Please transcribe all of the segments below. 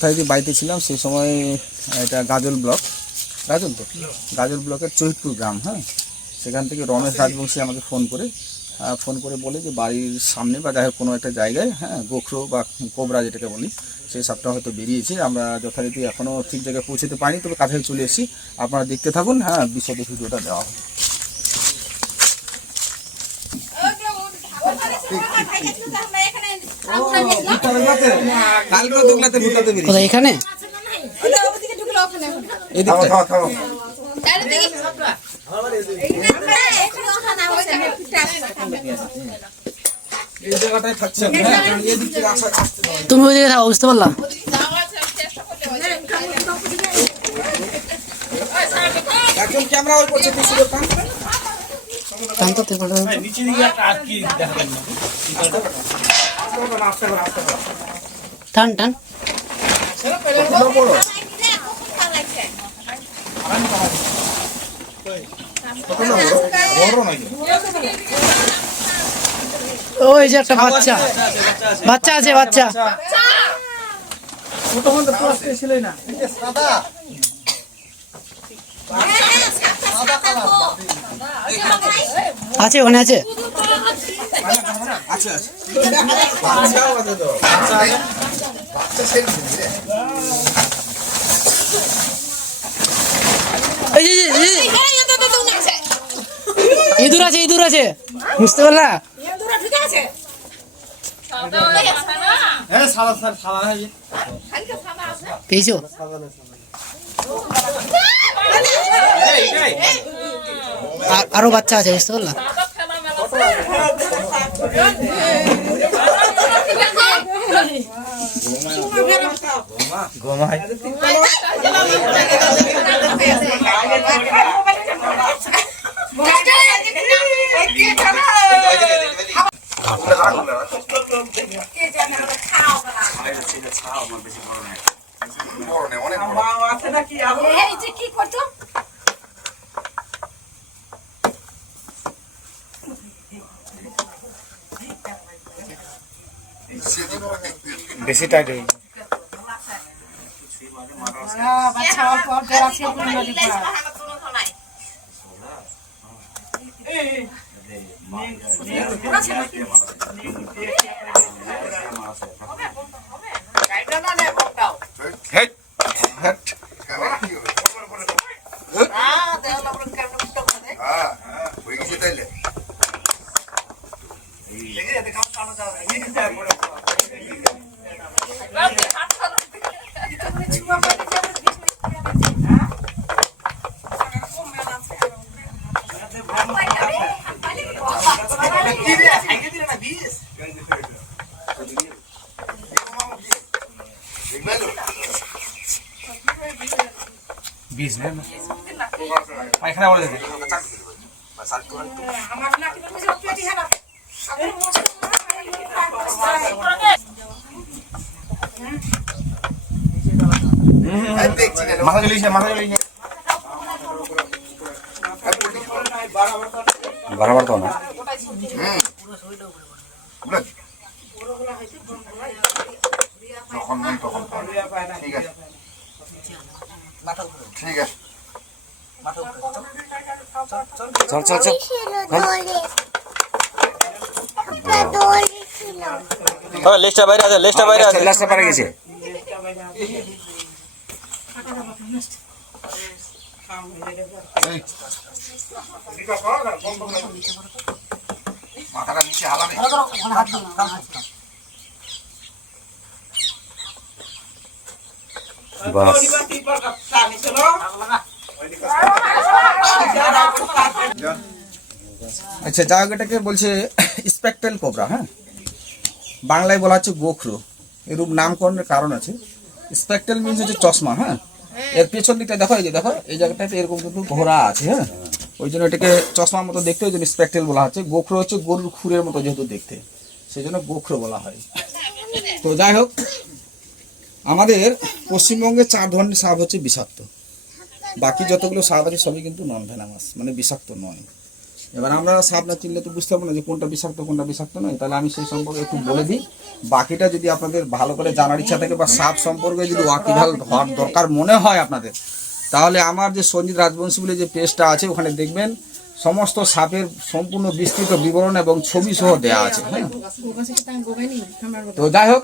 যথারীতি বাড়িতে ছিলাম সেই সময় এটা গাজল ব্লক, গাজল তো গাজল ব্লকের চৈতপুর গ্রাম, হ্যাঁ, সেখান থেকে রমেশ রাজবংশী আমাকে ফোন করে বলে যে বাড়ির সামনে বা যাই হোক কোনো একটা জায়গায়, হ্যাঁ, গোখরো বা কোবরা যেটাকে বলি, সেই সাপটা হয়তো বেরিয়েছে। আমরা যথারীতি এখনও ঠিক জায়গায় পৌঁছতে পারিনি, তবে কাছাকাছি চলে এসেছি। আপনারা দেখতে থাকুন, হ্যাঁ, বিশদে ভিডিওটা দেওয়া হবে। এখানে তুমি ওই জায়গায় থাকো, বুঝতে পারলাম। একদম ক্যামেরা অন করছে, তুই সুযোগ পান নিচে দিকে একটা আর কি দেখাবেন না, টান টান ওই যে একটা বাচ্চা আছে, বাচ্চা আছে, ওখানে আছে। ইঁদুর আছে, বুঝতে পারলা? পেয়েছো? আরো বাচ্চা আছে, বুঝতে পারলাম। বেশি টাইট হয়ে बीस में पायखाना बोले थे माथा चली बराबर तो ना ठीक है ठीक है चल चल चल तो लिस्टটা বাইরে আছে লিস্টটা বাইরে গেছে মাথাটা নিচে হালাবে বাস আচ্ছা জায়গাটাকে বলছে স্পেকট্রাল কোবরা, হ্যাঁ, বাংলায় বলা হচ্ছে গোখরো। এরূপ নামকরণের কারণ আছে। স্পেকট্রাল মিনস হচ্ছে চশমা, হ্যাঁ, এর পেছন দিকটা দেখো, এই যে দেখো এই জায়গাটাতে এরকম কিন্তু ঘোরা আছে, হ্যাঁ, ওই জন্য এটাকে চশমার মতো দেখতে, ওই জন্য স্পেকট্রাল বলা হচ্ছে। গোখরো হচ্ছে গরুর খুরের মতো যেহেতু দেখতে, সেই জন্য গোখরো বলা হয়। তো যাই হোক, আমাদের পশ্চিমবঙ্গে 4 ধরনের সাপ হচ্ছে বিষাক্ত, বাকি যতগুলো সাপ আছে সবই কিন্তু নন ভেনামাস, মানে বিষাক্ত নয়। এবার আমরা সাপ না চিনলে তো বুঝতে পারবো না যে কোনটা বিষাক্ত নয়। তাহলে আমি সেই সম্পর্কে একটু বলে দিই। বাকিটা যদি আপনাদের ভালো করে জানার ইচ্ছা থাকে বা সাপ সম্পর্কে যদি ওয়াকিবহাল হওয়ার দরকার মনে হয় আপনাদের, তাহলে আমার যে সঞ্জিত রাজবংশী বলে যে পেজটা আছে ওখানে দেখবেন সমস্ত সাপের সম্পূর্ণ বিস্তৃত বিবরণ এবং ছবি সহ দেওয়া আছে। হ্যাঁ, তো যাই হোক,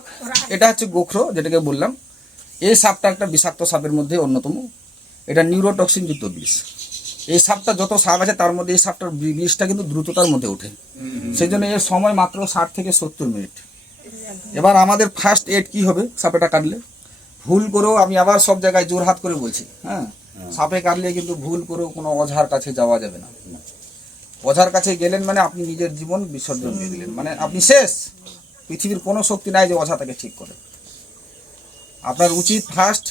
এটা হচ্ছে গোখরো, যেটাকে বললাম। এই সাপটা একটা বিষাক্ত সাপের মধ্যে অন্যতম। এটা নিউরোটক্সিন যুক্ত বিষ। এই সাপটা যত সাপ আছে তার মধ্যে এই সাপটার বিষটা কিন্তু দ্রুততার মধ্যে ওঠে, সেই জন্য এর সময় মাত্র 60 থেকে 70 মিনিট। এবার আমাদের ফার্স্ট এড কি হবে সাপেটা কাটলে? ভুল করেও, আমি আবার সব জায়গায় জোরহাত করে বলছি, হ্যাঁ, সাপে কাটলে কিন্তু ভুল করেও কোনো অঝার কাছে যাওয়া যাবে না। অঝার কাছে গেলেন মানে আপনি নিজের জীবন বিসর্জন দিয়ে দিলেন, মানে আপনি শেষ। পৃথিবীর কোনো শক্তি নাই যে অঝা তাকে ঠিক করে। আপনার উচিত ফার্স্ট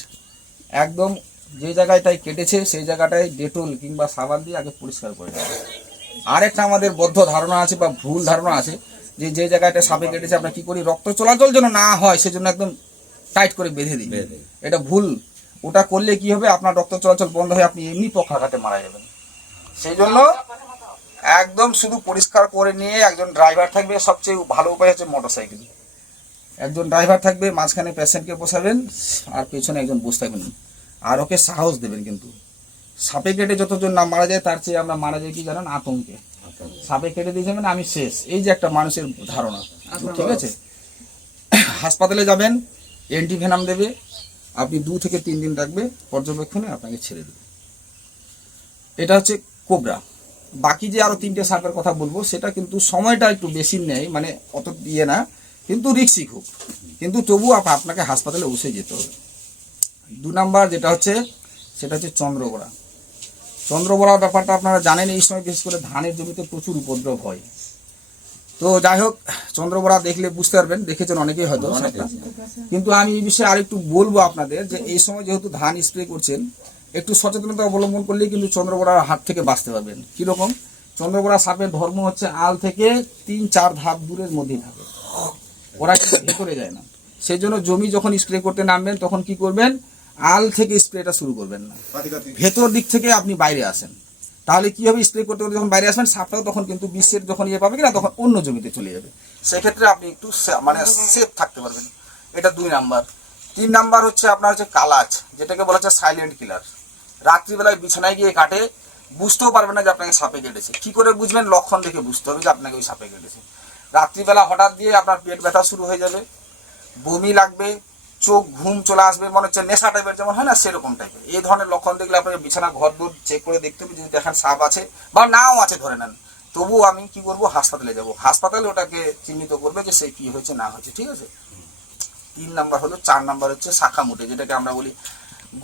একদম যে জায়গাটায় কেটেছে সেই জায়গাটায় ডেটল কিংবা সাবান দিয়ে আগে পরিষ্কার করে দেওয়া। আরেকটা আমাদের বদ্ধ ধারণা আছে বা ভুল ধারণা আছে যে যে জায়গাটা সাপে কেটেছে আমরা কি করি, রক্ত চলাচল যেন না হয় সেজন্য একদম টাইট করে বেঁধে দিই। এটা ভুল। ওটা করলে কি হবে, আপনার রক্ত চলাচল বন্ধ হয়ে আপনি এমনি পক্ষাঘাতে মারা যাবেন। সেই জন্য একদম শুধু পরিষ্কার করে নিয়ে একজন ড্রাইভার থাকবে। সবচেয়ে ভালো উপায় হচ্ছে মোটরসাইকেল। একজন ড্রাইভার থাকবে, মাঝখানে পেশেন্টকে বসাবেন আর পেছনে একজন বসে থাকবেন, আর ওকে সাহস দেবেন। কিন্তু সাপে কেটে যতজন না মারা যায় তার চেয়ে আমরা মারা যাই কি জানেন, আতঙ্কে। সাপে কেটে দিয়ে যাবেন আমি শেষ, এই যে একটা মানুষের ধারণা, ঠিক আছে। হাসপাতালে যাবেন, অ্যান্টিভেনাম দেবে, আপনি 2 থেকে 3 দিন রাখবে, পর্যবেক্ষণে আপনাকে ছেড়ে দেবে। এটা হচ্ছে কোবরা। বাকি যে আরো 3টে সাপের কথা বলবো সেটা কিন্তু সময়টা একটু বেশি নেয়, মানে অত ইয়ে না, কিন্তু রিক্সি খুব। কিন্তু তবু আপনাকে হাসপাতালে অবশ্যই যেতে হবে। 2 নাম্বার যেটা হচ্ছে সেটা হচ্ছে চন্দ্রগড়া। চন্দ্রগড়ার ব্যাপারটা আপনারা জানেন, এই সময় বিশেষ করে ধানের জমিতে প্রচুর উপদ্রব হয়। তো যাই হোক, চন্দ্রগড়া দেখলে বুঝতে পারবেন, দেখেছেন অনেকেই হয়তো। কিন্তু আমি এই বিষয়ে আরেকটু বলবো আপনাদের যে এই সময় যেহেতু ধান স্প্রে করছেন, একটু সচেতনতা অবলম্বন করলেই কিন্তু চন্দ্রগড়ার হাত থেকে বাঁচতে পারবেন। কিরকম? চন্দ্রগড়া সাপের ধর্ম হচ্ছে আল থেকে 3-4 ধাপ দূরের মধ্যেই থাকে, ওরা কিন্তু ভেতরে যায় না। সেই জন্য জমি যখন স্প্রে করতে নামবেন তখন কি করবেন, আল থেকে স্প্রেটা শুরু করবেন না, ভেতর দিক থেকে আপনি বাইরে আসেন। তাহলে কি হবে, স্প্রে করতে করতে যখন বাইরে আসবেন সাপটাও তখন কিন্তু বিশ্বের যখন ইয়ে পাবে কিনা তখন অন্য জমিতে চলে যাবে। সেক্ষেত্রে আপনি একটু মানে সেফ থাকতে পারবেন। এটা 2 নাম্বার। 3 নাম্বার হচ্ছে আপনার হচ্ছে কালাচ, যেটাকে বলা হচ্ছে সাইলেন্ট কিলার। রাত্রিবেলায় বিছানায় গিয়ে কাটে, বুঝতেও পারবেন না যে আপনাকে সাপে কেটেছে। কি করে বুঝবেন? লক্ষণ দেখে বুঝতে হবে যে আপনাকে ওই সাপে কেটেছে। রাত্রিবেলা হঠাৎ দিয়ে আপনার পেট ব্যথা শুরু হয়ে যাবে, বমি লাগবে, চোখ ঘুম চলে আসবে, মনে হচ্ছে নেশা টাইপের যেমন হয় না সেরকম টাইপের। এই ধরনের লক্ষণ দেখলে আপনাকে বিছানা ঘর দূর চেক করে দেখতে হবে। যদি দেখেন সাপ আছে বা নাও আছে ধরে নেন, তবুও আমি কি করব, হাসপাতালে যাব। হাসপাতালে ওটাকে চিহ্নিত করবে যে সে কি হয়েছে না হয়েছে, ঠিক আছে। 3 নাম্বার হলো। 4 নাম্বার হচ্ছে শাখা মুটে, যেটাকে আমরা বলি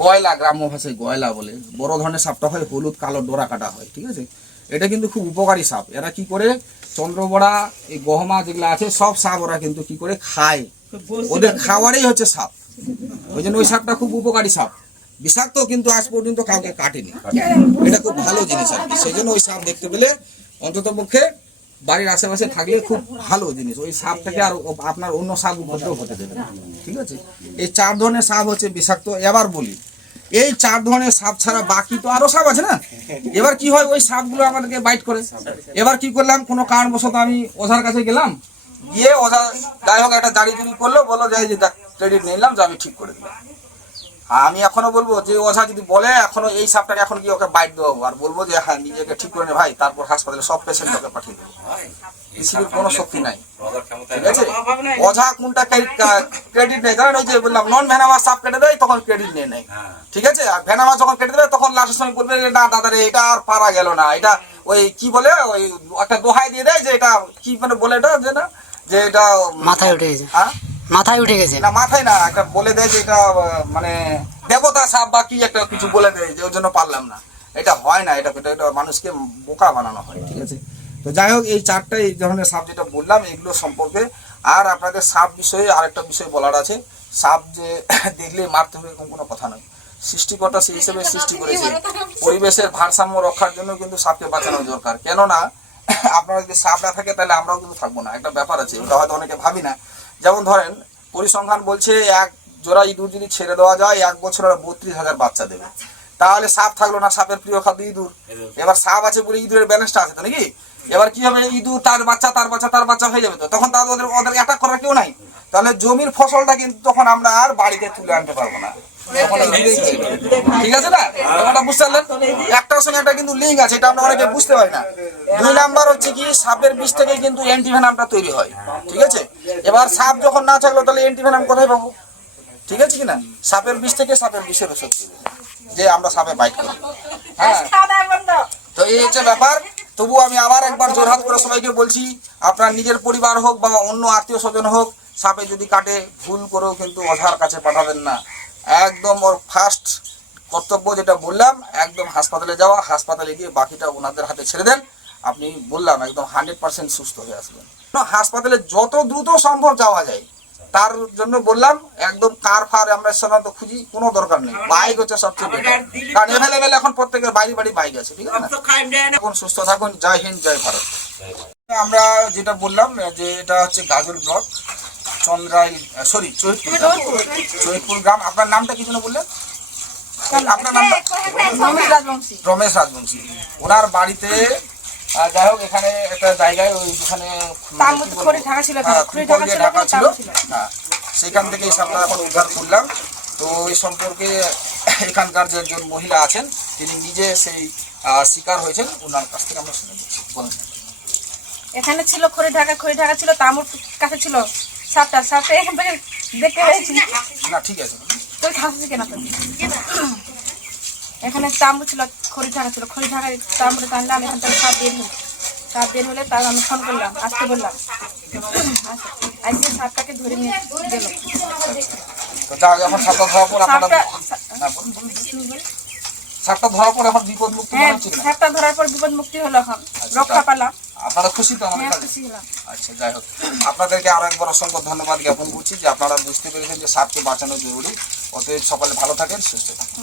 গয়লা, গ্রাম্য ভাষায় গয়লা বলে। বড় ধরনের সাপটা হয়, হলুদ কালো ডোরা কাটা হয়, ঠিক আছে। এটা কিন্তু খুব উপকারী সাপ। এরা কি করে, চন্দ্রবড়া, এই গহমা যেগুলো আছে সব সাপ ওরা কিন্তু কি করে খায়, ওদের খাওয়ারই হচ্ছে সাপ। ওই জন্য ওই সাপটা খুব উপকারী সাপ, বিষাক্ত, কিন্তু আজ পর্যন্ত কাউকে কাটেনি। এটা খুব ভালো জিনিস আর কি। সেই জন্য ওই সাপ দেখতে পেলে অন্তত পক্ষে বাড়ির আশেপাশে থাকলে খুব ভালো জিনিস। ওই সাপ থেকে আর আপনার অন্য সাপ উপদ্রব হতে দেবে না, ঠিক আছে। এই 4 ধরনের সাপ হচ্ছে বিষাক্ত। এবার বলি, এই 4 ধরনের সাপ ছাড়া বাকি তো আরো সাপ আছে না। এবার কি হয়, ওই সাপগুলো আমাদেরকে বাইট করে। এবার কি করলাম, কোনো কারণবশত আমি ওঝার কাছে গেলাম, গিয়ে ওঝা যাই হোক একটা দাড়ি জুড়ি করলো, বললো যে ক্রেডিট নিলাম যে আমি ঠিক করে দিলাম। আমি এখনো বলবো যে ওঝা যদি বলে এখনো এই সাপটাকে এখন গিয়ে ওকে বাইট দেবো, আর বলবো যে হ্যাঁ নিজেকে ঠিক করে নে ভাই, তারপর হাসপাতালে সব পেশেন্টকে পাঠিয়ে দেবো। পৃথিবীর কোনো শক্তি নাই, ঠিক আছে। ওঝা কোনটা ক্রেডিট নেই, কারণ ওই যে বললাম নন ভেনামাস সাপ কেটে দেয় তখন ক্রেডিট নিয়ে নেয়, ঠিক আছে। আর ভেনামাস যখন কেটে দেবে তখন লাস্টের সময় বলবে না দাদা রে এটা আর পারা গেল না, এটা ওই কি বলে ওই একটা দোহাই দিয়ে দেয় যে এটা কি মানে বলে, এটা যে না যে এটা মাথায় উঠে গেছে, হ্যাঁ মাথায় উঠে গেছে না, মাথায় না, একটা বলে দেয় যে এটা মানে দেবতা সাপ বা কি একটা কিছু বলে দেয় যে ওর জন্য পারলাম না। এটা হয় না, এটা মানুষকে বোকা বানানো হয়, ঠিক আছে। তো যাই হোক, এই 4টা এই ধরনের সাপ যেটা বললাম এগুলো সম্পর্কে। আর আপনাদের সাপ বিষয়ে আরেকটা বিষয় বলার আছে, সাপ যে দেখলে মারতে হবে এরকম কোনো কথা নয়। সৃষ্টিকর্তা সেই হিসেবে সৃষ্টি করেছে, পরিবেশের ভারসাম্য রক্ষার জন্য কিন্তু সাপকে বাঁচানো দরকার। কেননা আপনারা যদি সাপ না থাকে তাহলে আমরাও কিন্তু থাকবো না। একটা ব্যাপার আছে, ওটা হয়তো অনেকে ভাবি না। যেমন ধরেন পরিসংখ্যান বলছে এক জোড়া ইঁদুর যদি ছেড়ে দেওয়া যায় 1 বছর 32,000 বাচ্চা দেবে। তাহলে সাপ থাকলো না, সাপের প্রিয় খাদ্য ইঁদুর। এবার সাপ আছে বলে ইঁদুরের ব্যালেন্সটা আছে তো নাকি? এবার কি হবে, ইঁদুর তার বাচ্চা হয়ে যাবে, তো তখন তাদের ওদের অ্যাটাক করার কেউ নাই। তাহলে জমির ফসলটা কিন্তু তখন আমরা আর বাড়িতে তুলে আনতে পারবো না, তখন ইঁদুরেই খেয়ে নেবে। ঠিক আছে না? ব্যাপারটা বুঝতে পারলেন? একটার সঙ্গে একটা কিন্তু লিঙ্ক আছে, এটা আমরা অনেকে বুঝতে পারি না। 2 নাম্বার হচ্ছে কি, সাপের বিষ থেকে কিন্তু অ্যান্টিভেনামটা তৈরি হয়। ঠিক আছে, এবার সাপ যখন না থাকলো তাহলে অ্যান্টিভেনাম কোথায় পাবো? ঠিক আছে কিনা? সাপের বিষ থেকে সাপের বিষের ওষুধ তৈরি হয়, যে আমরা সাপে বাইট করি। হ্যাঁ, তো এই হচ্ছে ব্যাপার। তবু আমি আবার একবার জোরহাত করে সবাইকে বলছি, আপনার নিজের পরিবার হোক বা অন্য আত্মীয় স্বজন হোক, সাপে যদি কাটে ভুল করেও কিন্তু ওঝার কাছে পাঠাবেন না। একদম ওর ফার্স্ট কর্তব্য যেটা বললাম, একদম হাসপাতালে যাওয়া, হাসপাতালে গিয়ে বাকিটা ওনাদের হাতে ছেড়ে দেন। আপনি বললাম একদম 100% সুস্থ হয়ে আসবেন। হাসপাতালে যত দ্রুত সম্ভব যাওয়া যায় তার জন্য বললাম, একদম কার ফার আমরা সাধারণত খুঁজি, কোনো দরকার নেই। বাইক হচ্ছে সবচেয়ে বেটার, কারণ এভেলেবেল এখন প্রত্যেকের বাড়ি বাইক আছে। ঠিক আছে না? এখন সুস্থ থাকুন। জয় হিন্দ, জয় ভারত। আমরা যেটা বললাম যে এটা হচ্ছে গাজল ব্লক, চৈতপুর গ্রাম। আপনার নামটা কি যেন বললেন? আপনার নামটা? রমেশ রাজবংশী। ওনার বাড়িতে যাই হোক, এখানে একটা জায়গায় ওইখানে ঢাকা ছিল, হ্যাঁ, সেখান থেকে এই সাপটা এখন উদ্ধার করলাম। তো এই সম্পর্কে এখানকার যে একজন মহিলা আছেন, তিনি নিজে সেই শিকার হয়েছেন, ওনার কাছ থেকে আমরা শুনে নিচ্ছি। বলেন। এখানে ছিল খড়ি ঢাকা ছিল, তামুর কাছে ছিল সাপটা এখান থেকে দেখতে পেয়েছি না, ঠিক আছে। তুই খাসি কেনা তো এখানে তামু ছিল, খড়ি ঢাকায় তামুরে টানলাম, এখান থেকে সাপ বের হলে তার আমি ফোন করলাম, আসতে বললাম, আজকে সাপটাকে ধরে নিয়ে গেল। তো যা, এখন সাপটা ধরার পর আপনারা সাপটা ধরার পর এখন বিপদ মুক্ত হ্যাঁ, সাপটা ধরার পর বিপদ মুক্তি হলো, এখন রক্ষা পেলাম। আপনারা খুশি তো? আমাদের খুশি হলাম। আচ্ছা, যাই হোক, আপনাদেরকে আরো একবার অসংখ্য ধন্যবাদ জ্ঞাপন করছি যে আপনারা বুঝতে পেরেছেন যে সাপকে বাঁচানো জরুরি। অতএব সকালে ভালো থাকেন, সুস্থ থাকেন।